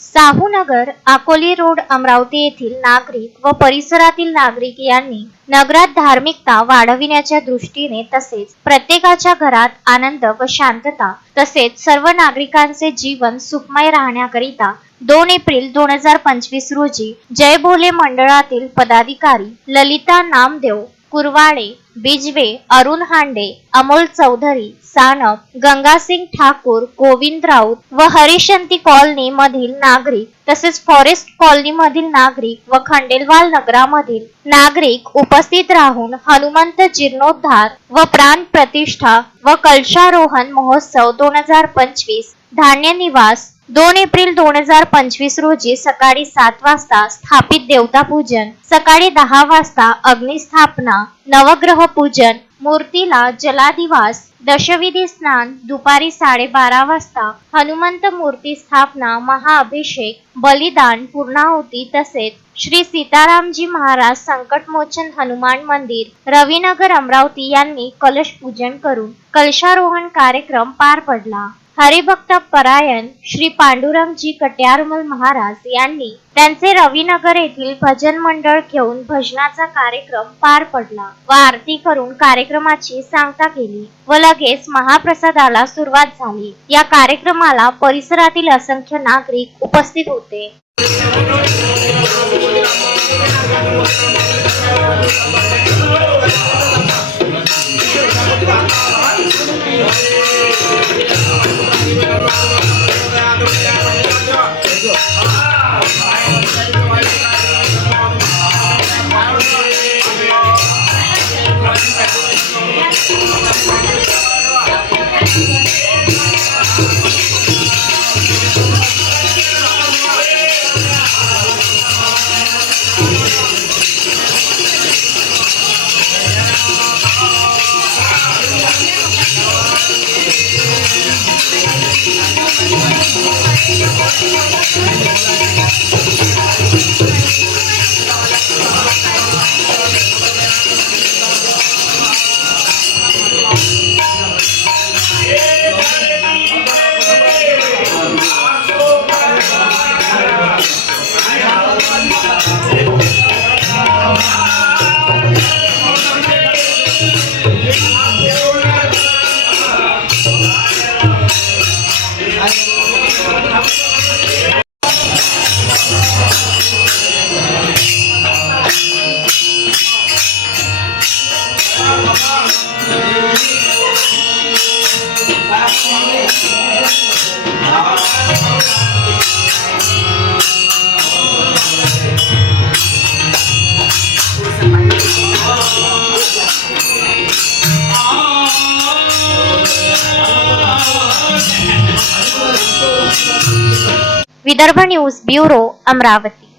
Sahu Nagar, Akoli road, Amravati येथील नागरिक व परिसरातील नागरिक यांनी नगरात धार्मिकता वाढविण्याच्या दृष्टीने तसेच प्रत्येकाच्या घरात आनंद व शांतता तसेच सर्व नागरिकांचे जीवन सुखमय राहण्याकरिता 2 एप्रिल 2025 रोजी जय भोले मंडळातील पदाधिकारी ललिता नामदेव कुरवाडे, बिजवे, अरुण हांडे, अमोल चौधरी, सानप, गंगासिंग ठाकूर, गोविंद राऊत व हरिशंती कॉलनी मधील नागरिक तसेच फॉरेस्ट कॉलनी मधील नागरिक व खंडेलवाल नगरामधील नागरिक उपस्थित राहून हनुमंत जीर्णोद्धार व प्राण प्रतिष्ठा व कलशारोहण महोत्सव 2025 धान्य निवास 2 एप्रिल 2025 रोजी सकाळी 7 वाजता स्थापित देवता पूजन, सकाळी 10 वाजता अग्निस्थापना, नवग्रह पूजन, मूर्तीला जलादिवास, दशविधी स्नान, दुपारी 12:30 वाजता हनुमंत मूर्ती स्थापना, महाअभिषेक, बलिदान, पूर्णाहुती तसेच श्री सीतारामजी महाराज संकटमोचन हनुमान मंदिर रविनगर अमरावती यांनी कलश पूजन करून कलशारोहण कार्यक्रम पार पडला। हरिभक्त परायण श्री पांडुरंगजी कट्यारमल महाराज यांनी त्यांचे रविनगर येथील भजन मंडळ घेऊन भजनाचा कार्यक्रम पार पडला व आरती करून कार्यक्रमाची सांगता केली व लगेच महाप्रसादाला सुरुवात झाली। या कार्यक्रमाला परिसरातील असंख्य नागरिक उपस्थित होते। Vidarbha news bureau, Amravati.